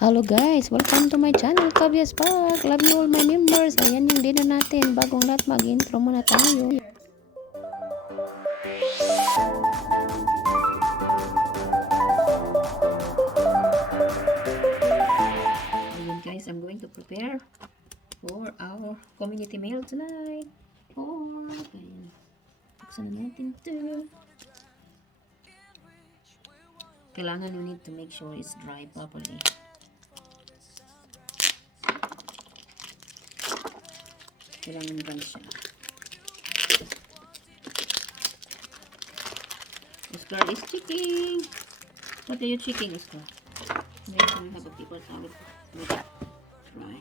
Hello guys, welcome to my channel, Kabias Park. Love you all my members. Ayan yung dinner natin. Bagong lahat, mag-intro muna tayo. Ayan guys, I'm going to prepare for our community meal tonight. Ayan. Buksan na natin ito. Kailangan you need to make sure it's dry properly. Kailangan dry siya. Oscar is checking. What are you checking, Oscar? Make sure you have a paper towel with dry.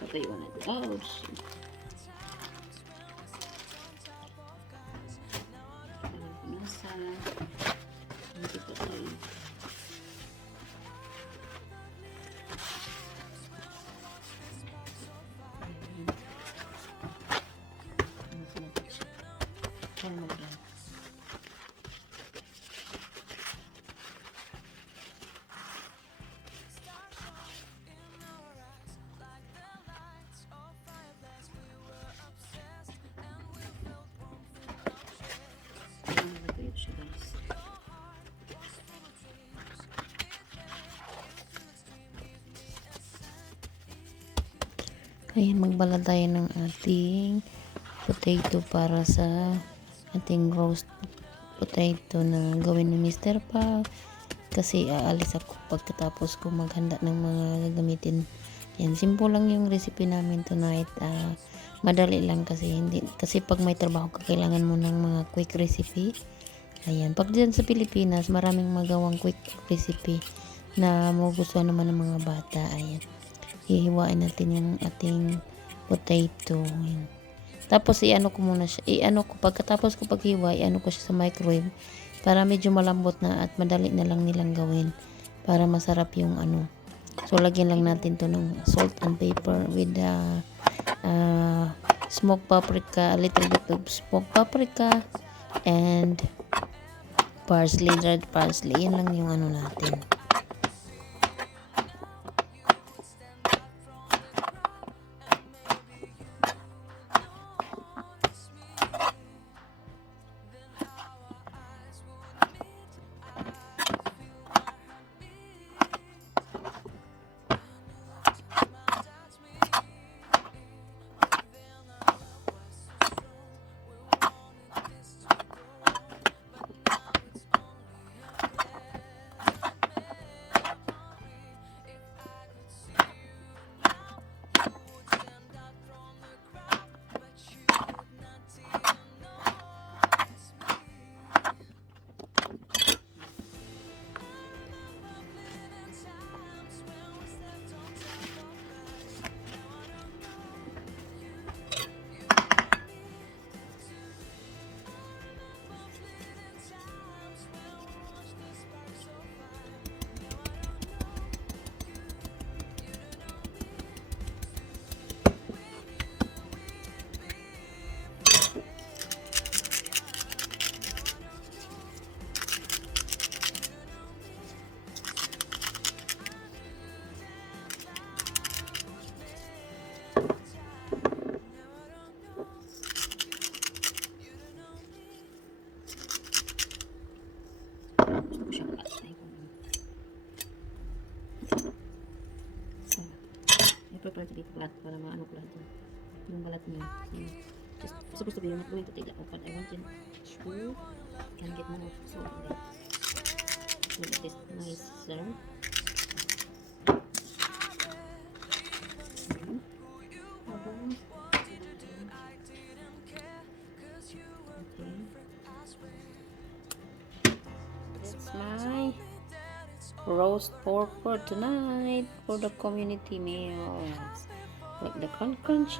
Patay mo natin. Oh, shit. Nasa. Hindi pa tayo. Ayan, magbalad tayo ng ating potato para sa ating roast potato na gawin ni Mr. Pa. Kasi aalis ako pagkatapos ko maghanda ng mga gagamitin. Yan, simple lang yung recipe namin tonight. Madali lang kasi pag may trabaho ka, kailangan mo ng mga quick recipe. Ayan, pag dyan sa Pilipinas, maraming magawang quick recipe na magugustuhan naman ng mga bata. Ayan. Hihiwain natin yung ating potato. Ayan. Tapos iano ko muna siya. Pagkatapos ko paghiwa, iano ko siya sa microwave para medyo malambot na at madali na lang nilang gawin para masarap yung ano. So lagyan lang natin to ng salt and pepper with smoked paprika, a little bit of smoked paprika and parsley, dried parsley. Yan lang yung ano natin. Prepare to be flat para maano ko lahat yung balat niya. Just supposed to be, you're not going to take that off, but I want you to can get more salt in there. So make this nicer. That's my roast pork for tonight for the community meals. Like the crunch.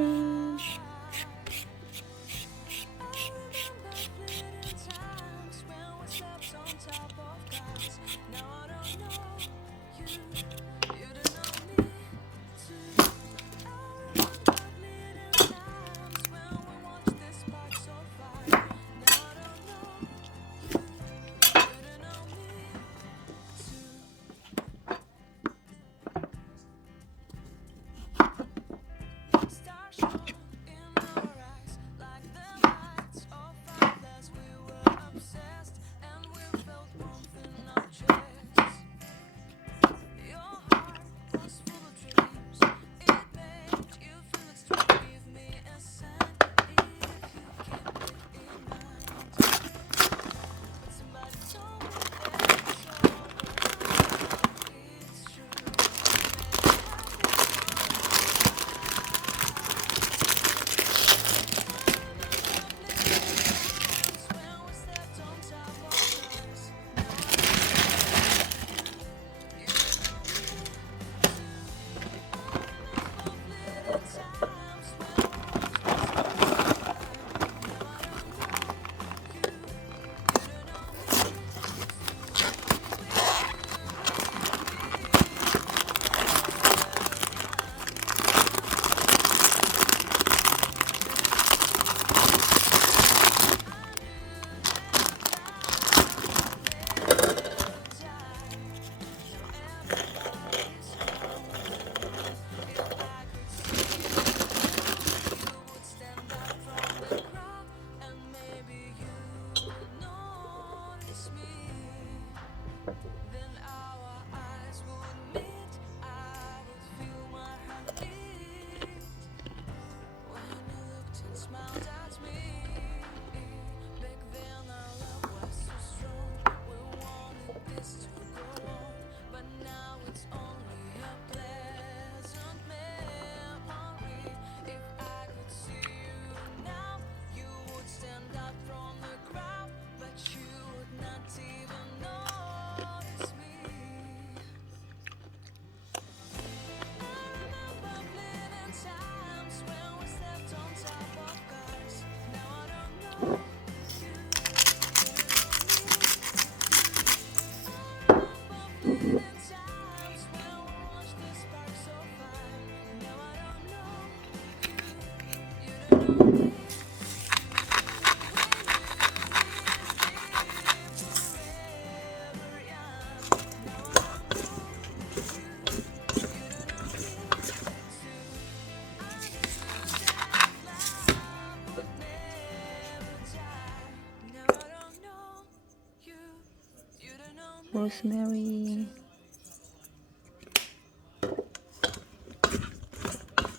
rosemary,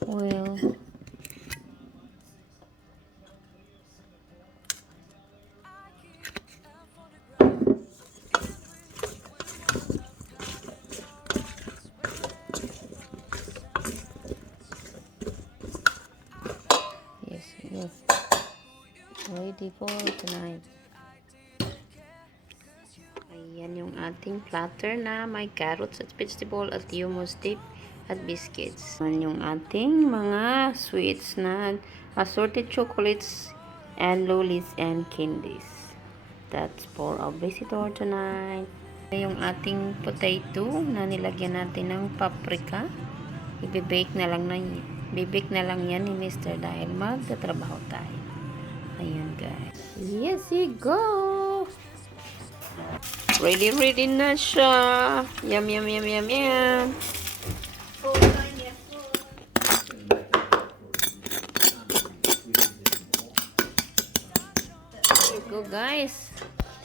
oil, yes, yes, ready for tonight. Ayan yung ating platter na may carrots at vegetable at hummus dip at biscuits. Ayan yung ating mga sweets na assorted chocolates and lollies and candies. That's for our visitor tonight. Yung ating potato na nilagyan natin ng paprika. Ibibake na lang yan ni Mr. dahil magtatrabaho tayo. Ayan guys. Yes, you go! Ready na siya. Yum, yum, yum, yum, yum. There you go, guys.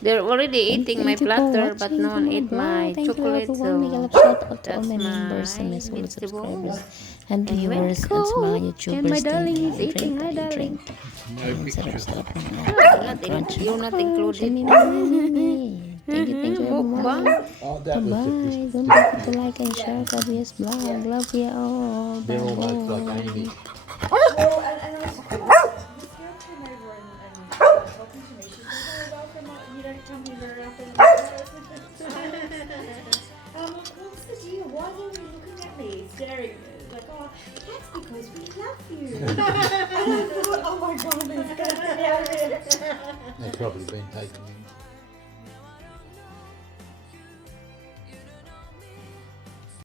They're already eating my platter, but no one ate my chocolate. So Shout out to all that's my members and my my solid vegetable. subscribers and Anyway, viewers and sa mga YouTubers and my darling din. is eating, my Tayo darling. drink. Ang sarap-sarap ng You're not included. Thank you everyone. Bye-bye. Don't forget to like and share Gabriel's vlog. Love you all. They're almost like Amy. Well, and I was this girl came over and talking to me. She said, "Oh, welcome. You don't come here very often." And I'm like, "What's the deal? Why are you looking at me, staring?" Like, "Oh, that's because we love you." And I thought, "Oh my God, he's gonna get out of here." They've probably been taken in.